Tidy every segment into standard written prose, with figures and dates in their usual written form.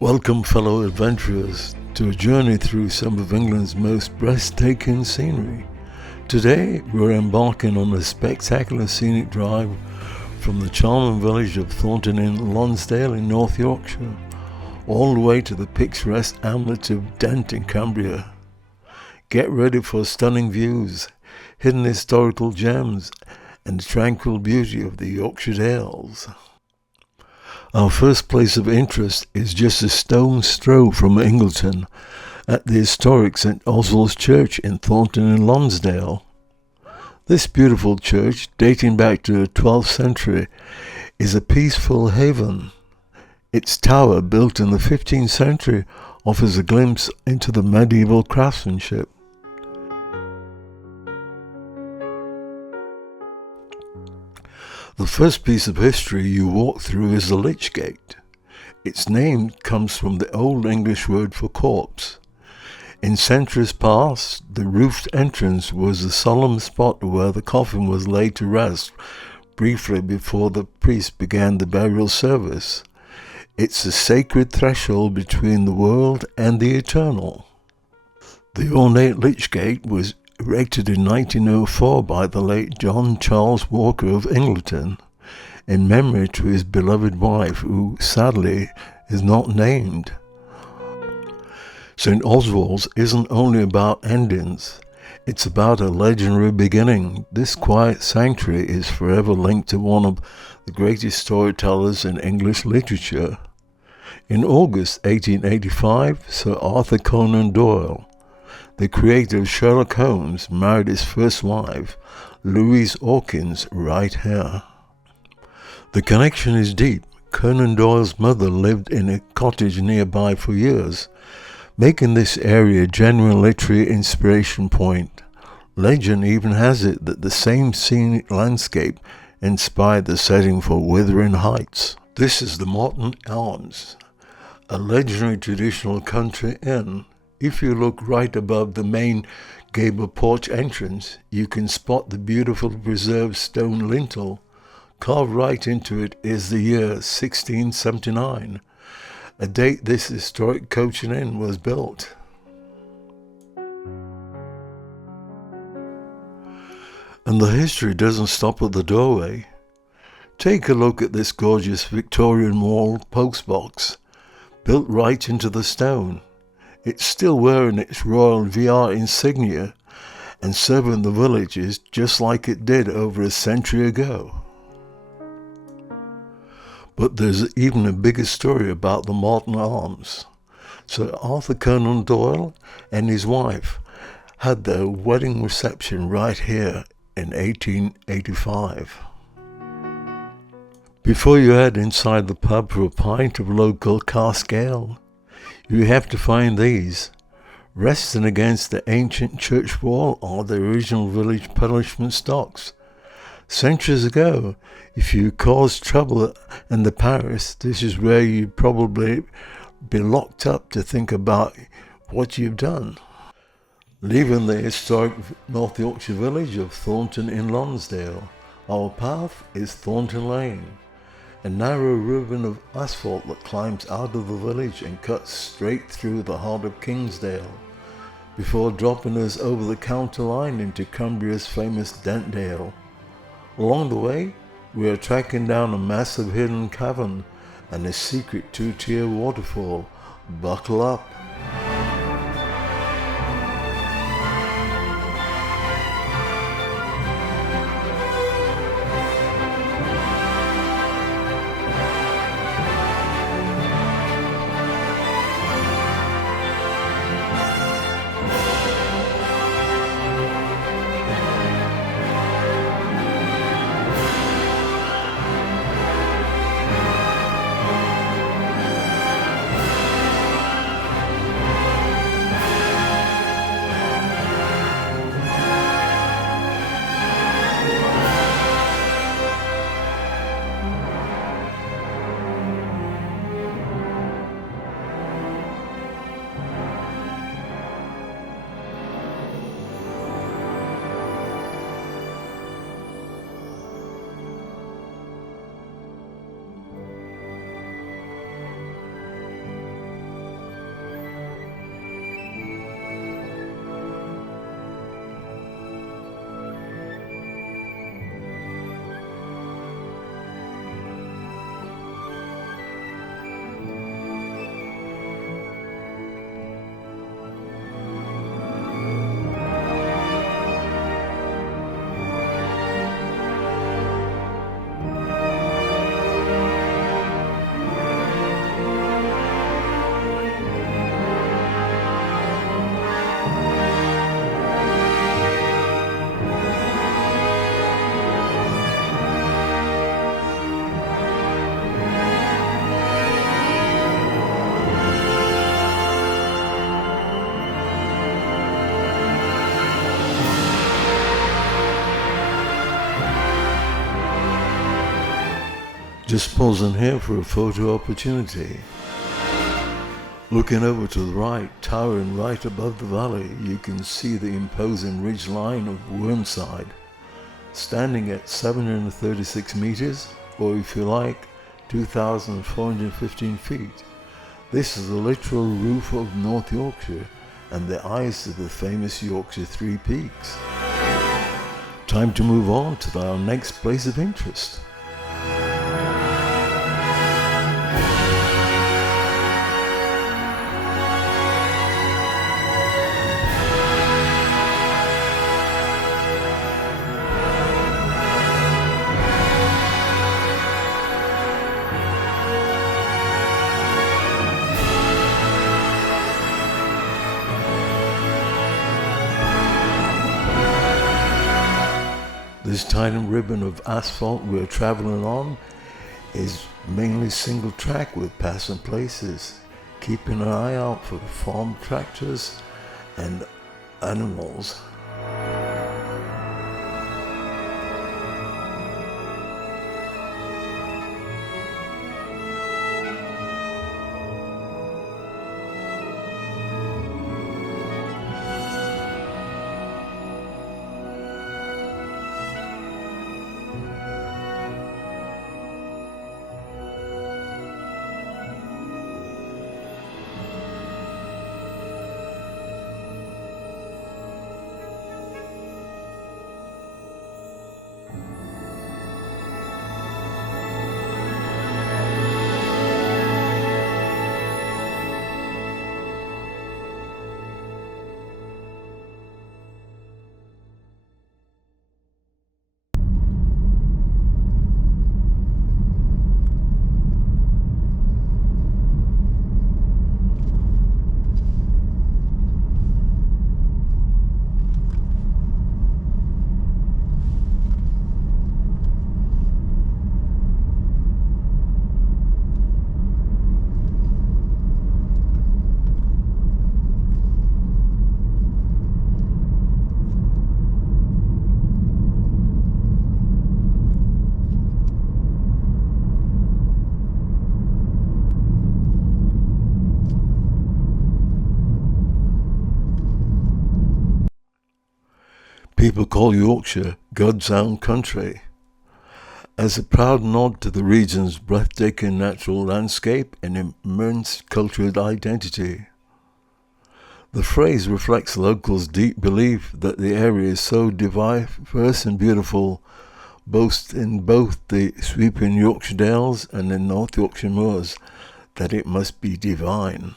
Welcome, fellow adventurers, to a journey through some of England's most breathtaking scenery. Today, we're embarking on a spectacular scenic drive from the charming village of Thornton-in-Lonsdale in North Yorkshire, all the way to the picturesque hamlet of Dent in Cumbria. Get ready for stunning views, hidden historical gems, and the tranquil beauty of the Yorkshire Dales. Our first place of interest is just a stone's throw from Ingleton at the historic St Oswald's Church in Thornton-in-Lonsdale. This beautiful church, dating back to the 12th century, is a peaceful haven. Its tower, built in the 15th century, offers a glimpse into the medieval craftsmanship. The first piece of history you walk through is the Lich Gate. Its name comes from the Old English word for corpse. In centuries past, the roofed entrance was a solemn spot where the coffin was laid to rest briefly before the priest began the burial service. It's a sacred threshold between the world and the eternal. The ornate Lich Gate was erected in 1904 by the late John Charles Walker of Ingleton, in memory to his beloved wife, who sadly is not named. St Oswald's isn't only about endings, it's about a legendary beginning. This quiet sanctuary is forever linked to one of the greatest storytellers in English literature. In August 1885, Sir Arthur Conan Doyle, the creator of Sherlock Holmes, married his first wife, Louise Hawkins, right here. The connection is deep. Conan Doyle's mother lived in a cottage nearby for years, making this area a genuine literary inspiration point. Legend even has it that the same scenic landscape inspired the setting for Wuthering Heights. This is the Morton Arms, a legendary traditional country inn. If you look right above the main gable porch entrance, you can spot the beautiful preserved stone lintel. Carved right into it is the year 1679, a date this historic coach and inn was built. And the history doesn't stop at the doorway. Take a look at this gorgeous Victorian wall postbox, built right into the stone. It's still wearing its royal VR insignia and serving the villagers just like it did over a century ago. But there's even a bigger story about the Morton Arms. Sir Arthur Conan Doyle and his wife had their wedding reception right here in 1885. Before you head inside the pub for a pint of local cask ale, you have to find these. Resting against the ancient church wall are the original village punishment stocks. Centuries ago, if you caused trouble in the parish, this is where you'd probably be locked up to think about what you've done. Leaving the historic North Yorkshire village of Thornton-in-Lonsdale, our path is Thornton Lane, a narrow ribbon of asphalt that climbs out of the village and cuts straight through the heart of Kingsdale, before dropping us over the counter line into Cumbria's famous Deepdale. Along the way, we are tracking down a massive hidden cavern and a secret two-tier waterfall. Buckle up. Just pausing here for a photo opportunity. Looking over to the right, towering right above the valley, you can see the imposing ridge line of Whernside, standing at 736 meters, or if you like, 2,415 feet. This is the literal roof of North Yorkshire and the eyes of the famous Yorkshire Three Peaks. Time to move on to our next place of interest. This tiny ribbon of asphalt we're traveling on is mainly single track with passing places, keeping an eye out for farm tractors and animals. People call Yorkshire God's own country, as a proud nod to the region's breathtaking natural landscape and immense cultural identity. The phrase reflects locals' deep belief that the area is so diverse and beautiful, both in the sweeping Yorkshire Dales and the North Yorkshire moors, that it must be divine.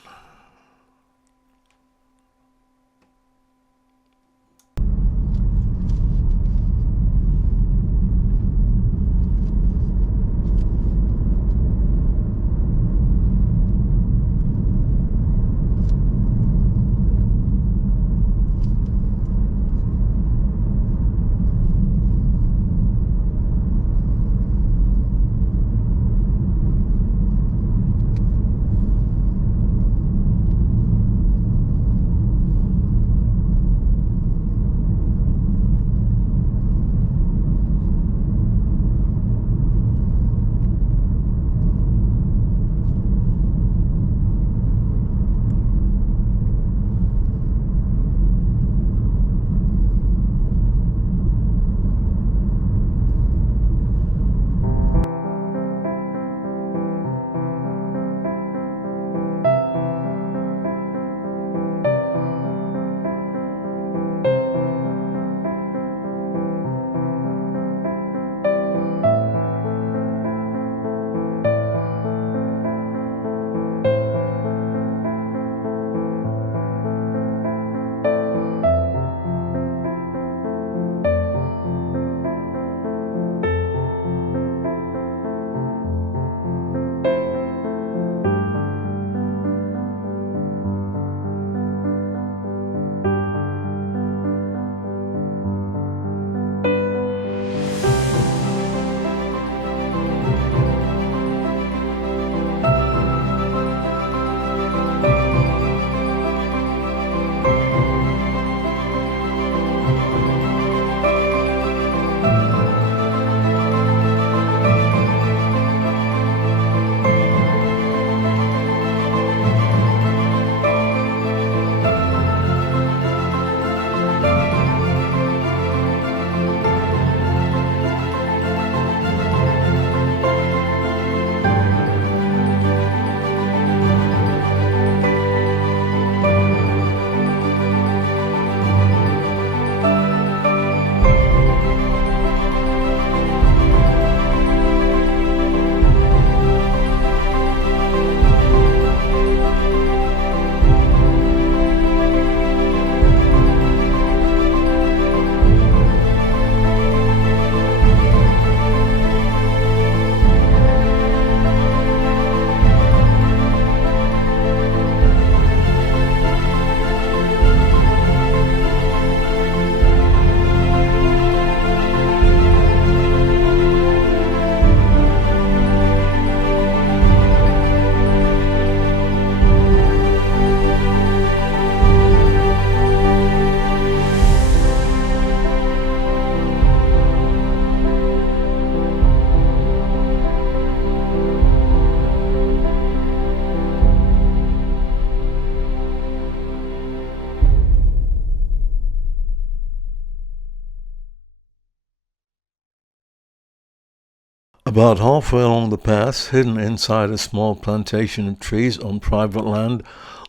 About halfway along the pass, hidden inside a small plantation of trees on private land,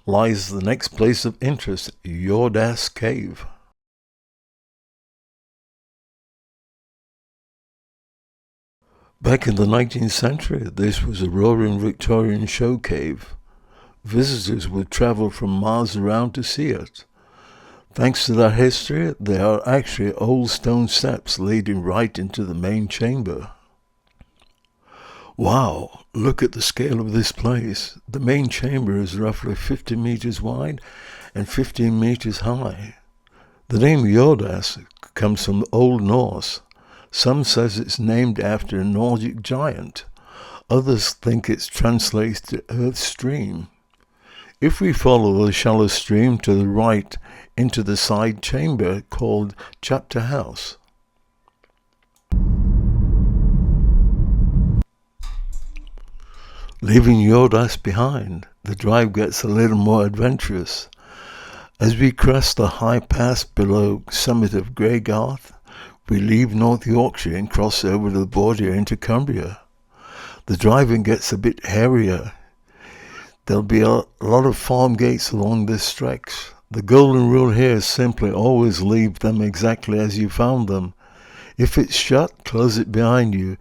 lies the next place of interest, Yordas Cave. Back in the 19th century, this was a roaring Victorian show cave. Visitors would travel from miles around to see it. Thanks to that history, there are actually old stone steps leading right into the main chamber. Wow, look at the scale of this place. The main chamber is roughly 50 meters wide and 15 meters high. The name Yordas comes from Old Norse. Some says it's named after a Nordic giant. Others think it's translated to Earth Stream. If we follow the shallow stream to the right into the side chamber called Chapter House. Leaving Yordas behind, the drive gets a little more adventurous. As we crest the high pass below summit of Greygarth, we leave North Yorkshire and cross over the border into Cumbria. The driving gets a bit hairier. There'll be a lot of farm gates along this stretch. The golden rule here is simply always leave them exactly as you found them. If it's shut, close it behind you,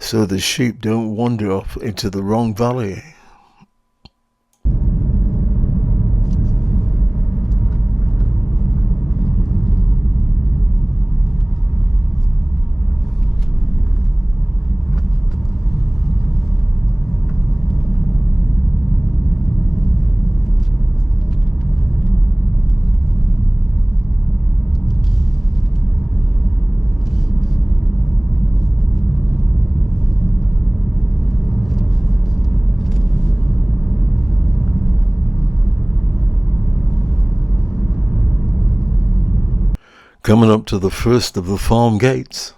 so the sheep don't wander off into the wrong valley. Coming up to the first of the farm gates.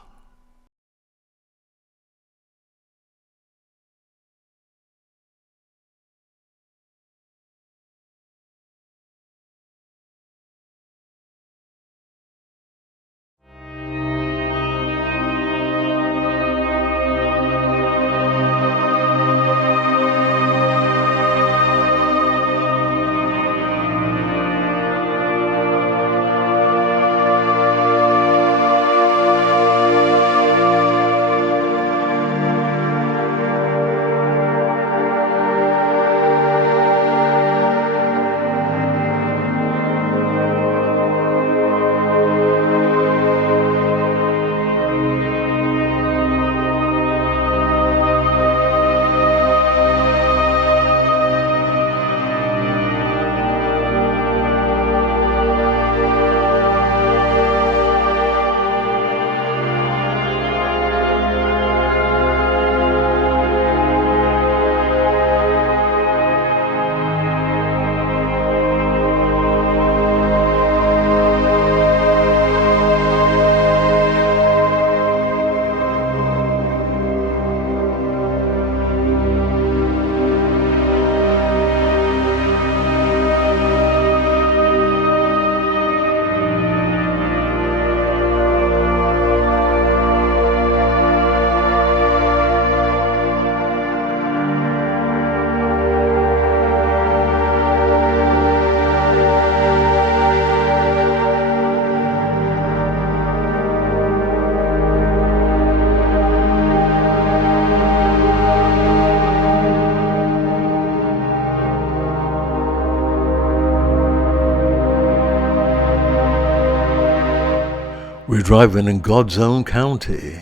We're driving in God's own county.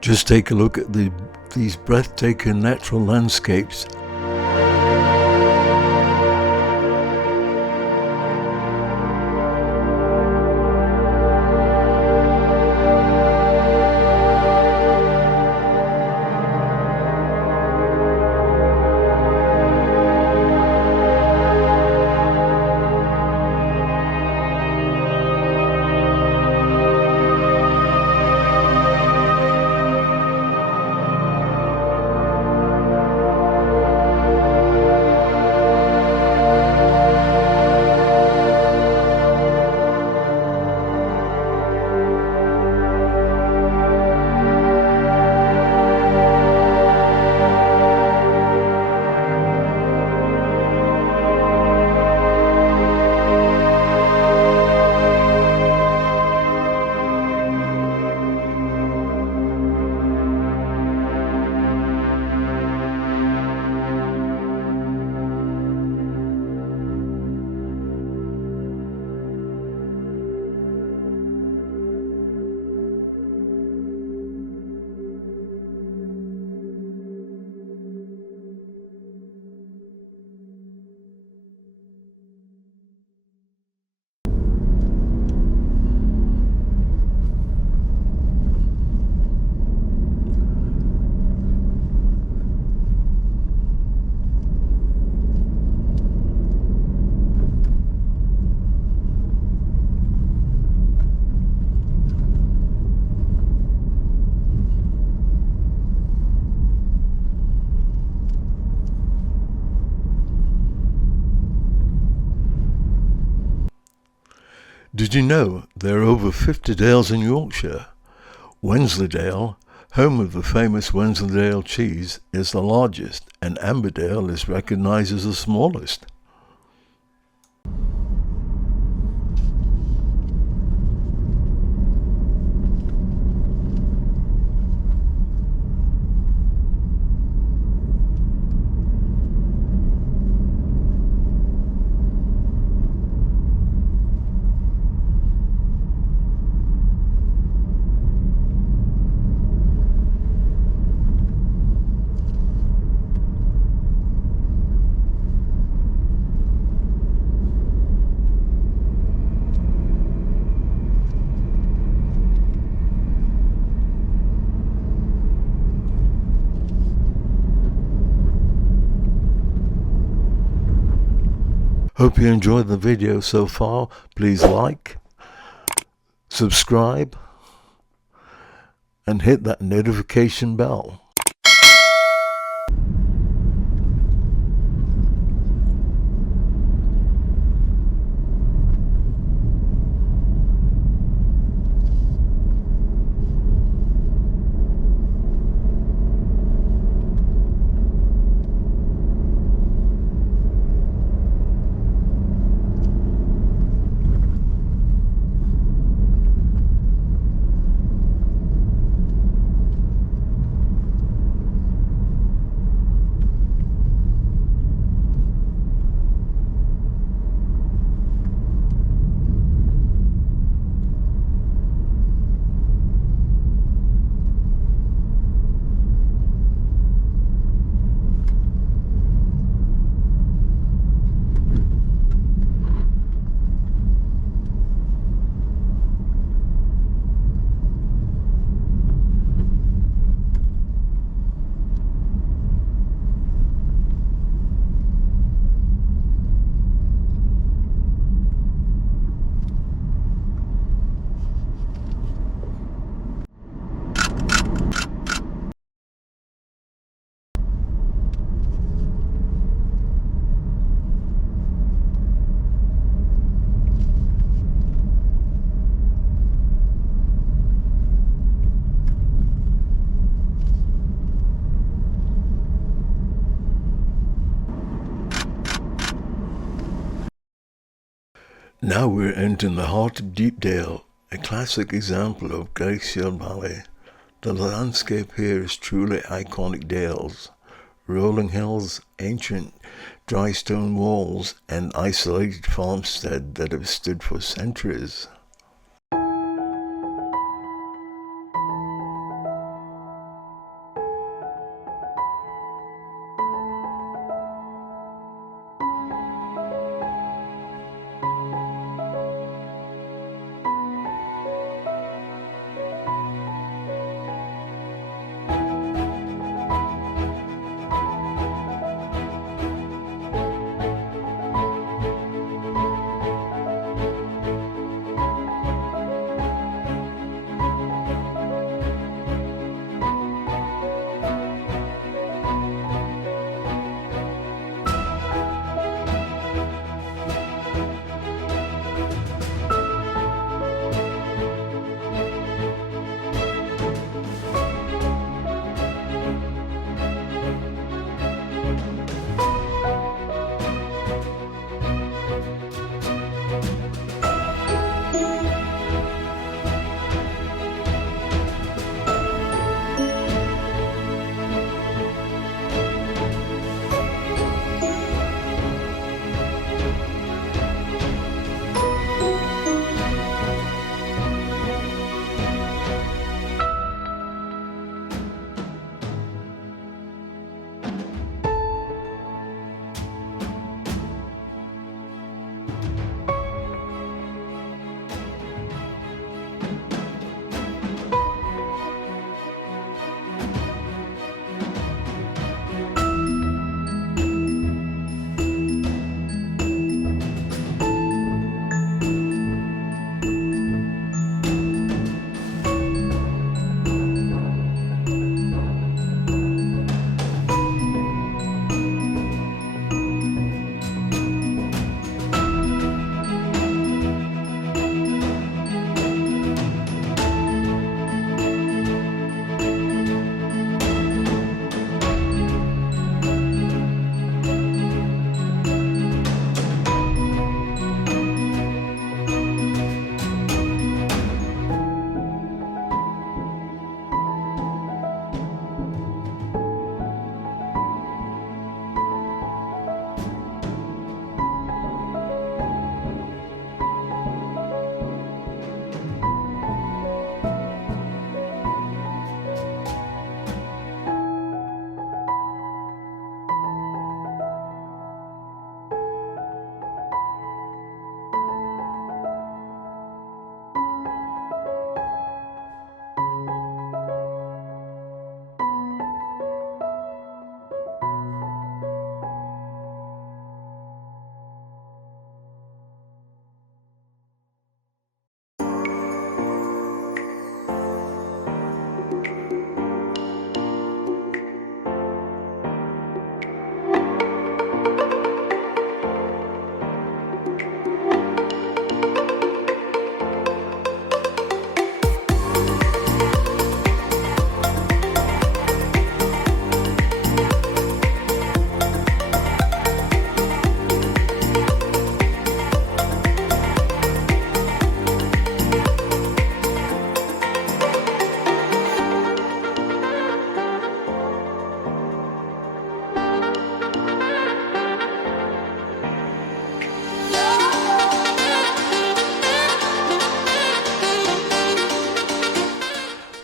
Just take a look at these breathtaking natural landscapes. Did you know there are over 50 dales in Yorkshire? Wensleydale, home of the famous Wensleydale cheese, is the largest, and Amberdale is recognised as the smallest. Hope you enjoyed the video so far. Please like, subscribe, and hit that notification bell. Now we're entering the heart of Deepdale, a classic example of glacial valley. The landscape here is truly iconic dales, rolling hills, ancient dry stone walls, and isolated farmstead that have stood for centuries.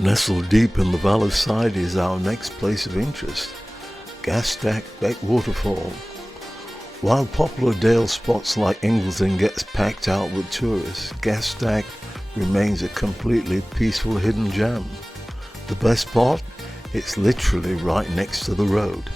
Nestled deep in the valley side is our next place of interest, Gastack Waterfall. While popular dale spots like Ingleton gets packed out with tourists, Gastack remains a completely peaceful hidden gem. The best part? It's literally right next to the road.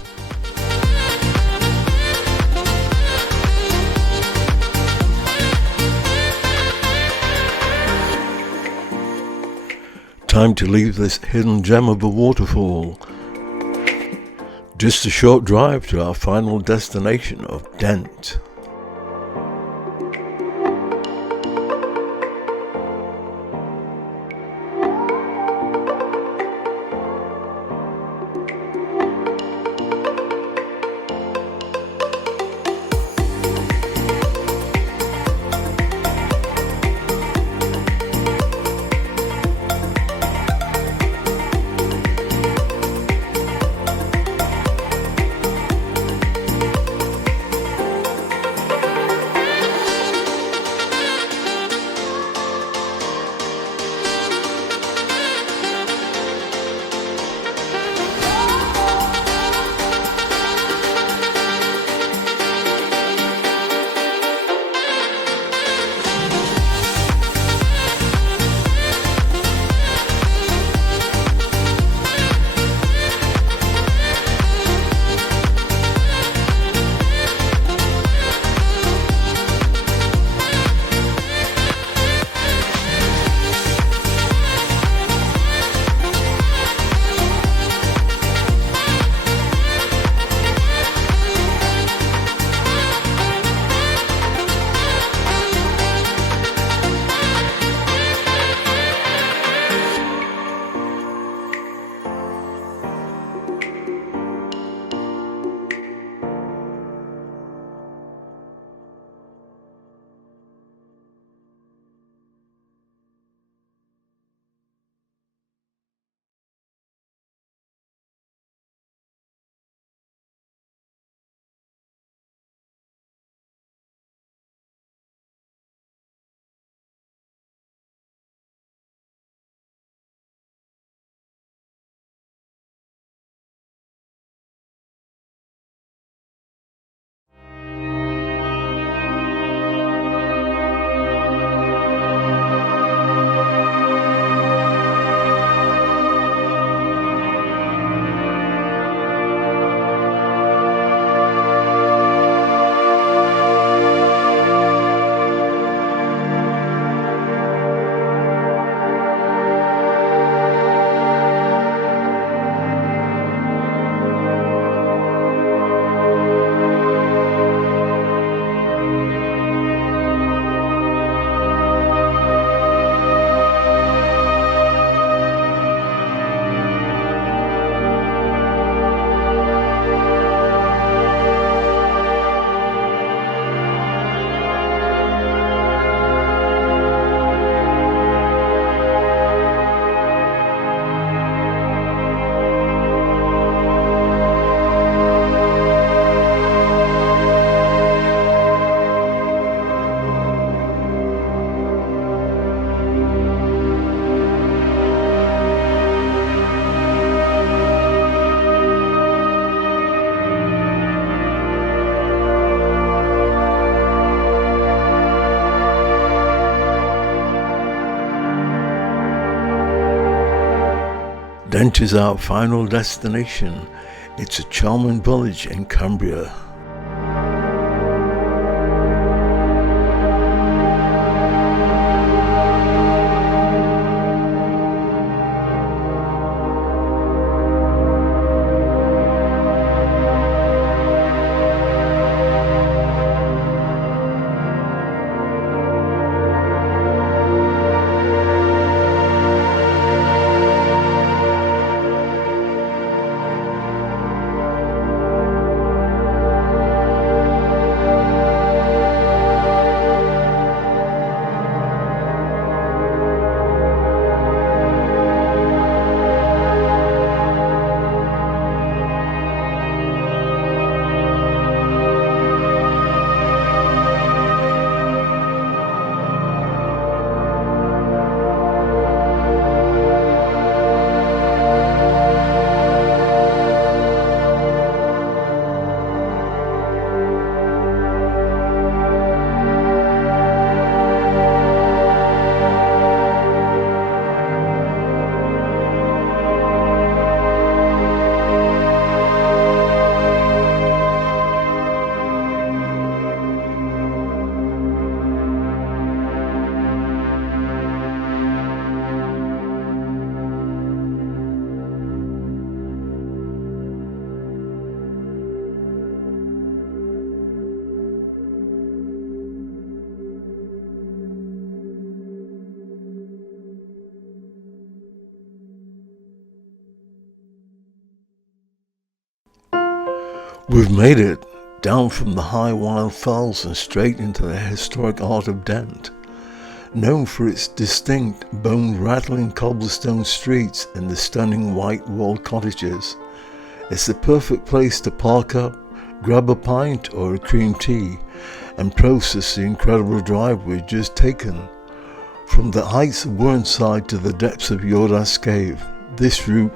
Time to leave this hidden gem of a waterfall. Just a short drive to our final destination of Dent. Dent is our final destination. It's a charming village in Cumbria. We've made it down from the high wild fells and straight into the historic heart of Dent. Known for its distinct bone-rattling cobblestone streets and the stunning white-walled cottages, it's the perfect place to park up, grab a pint or a cream tea, and process the incredible drive we've just taken. From the heights of Whernside to the depths of Yordas Cave, this route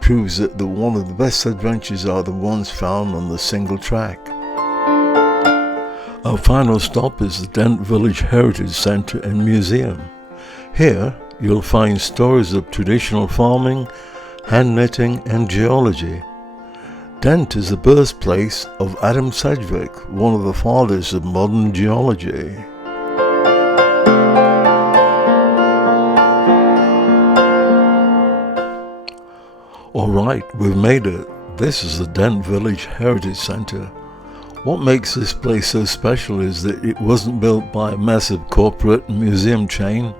proves that one of the best adventures are the ones found on the single track. Our final stop is the Dent Village Heritage Centre and Museum. Here, you'll find stories of traditional farming, hand knitting and geology. Dent is the birthplace of Adam Sedgwick, one of the fathers of modern geology. Alright, we've made it. This is the Dent Village Heritage Centre. What makes this place so special is that it wasn't built by a massive corporate museum chain.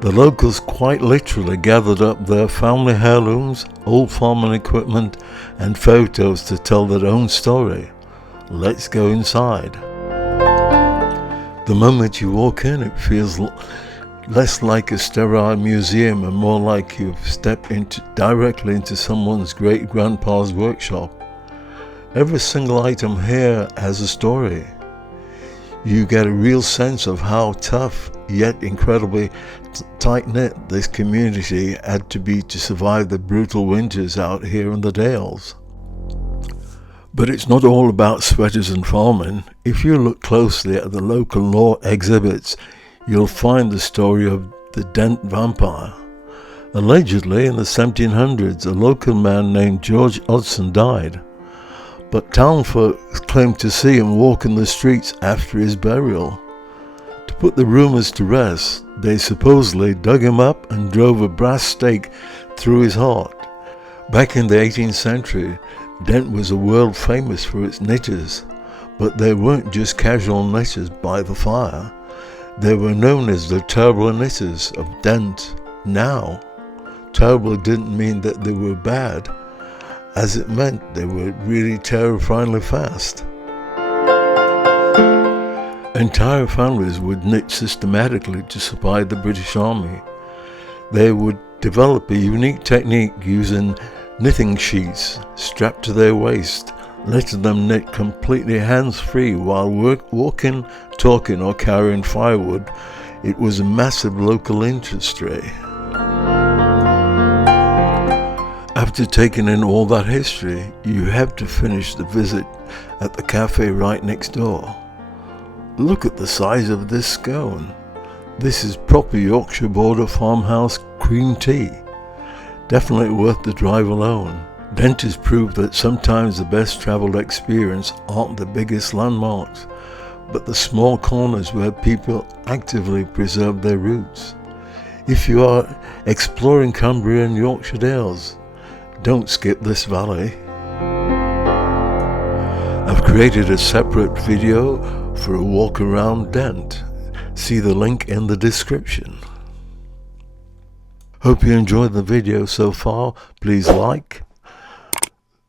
The locals quite literally gathered up their family heirlooms, old farming equipment and photos to tell their own story. Let's go inside. The moment you walk in, it feels less like a sterile museum and more like you've stepped directly into someone's great-grandpa's workshop. Every single item here has a story. You get a real sense of how tough yet incredibly tight-knit this community had to be to survive the brutal winters out here in the Dales. But it's not all about sweaters and farming. If you look closely at the local law exhibits, you'll find the story of the Dent vampire. Allegedly, in the 1700s, a local man named George Hudson died, but townfolk claimed to see him walking the streets after his burial. To put the rumors to rest, they supposedly dug him up and drove a brass stake through his heart. Back in the 18th century, Dent was a world famous for its knitters, but they weren't just casual knitters by the fire. They were known as the terrible knitters of Dent. Now, terrible didn't mean that they were bad, as it meant they were really terrifyingly fast. Entire families would knit systematically to supply the British Army. They would develop a unique technique using knitting sheets strapped to their waist, letting them knit completely hands-free while walking, talking or carrying firewood. It was a massive local industry. After taking in all that history, you have to finish the visit at the cafe right next door. Look at the size of this scone. This is proper Yorkshire border farmhouse cream tea. Definitely worth the drive alone. Dent has proved that sometimes the best traveled experience aren't the biggest landmarks, but the small corners where people actively preserve their roots. If you are exploring Cumbria and Yorkshire Dales, don't skip this valley. I've created a separate video for a walk around Dent. See the link in the description. Hope you enjoyed the video so far. Please like,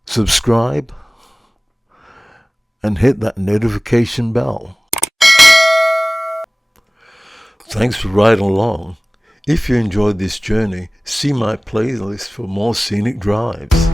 subscribe, and hit that notification bell. Thanks for riding along. If you enjoyed this journey, see my playlist for more scenic drives.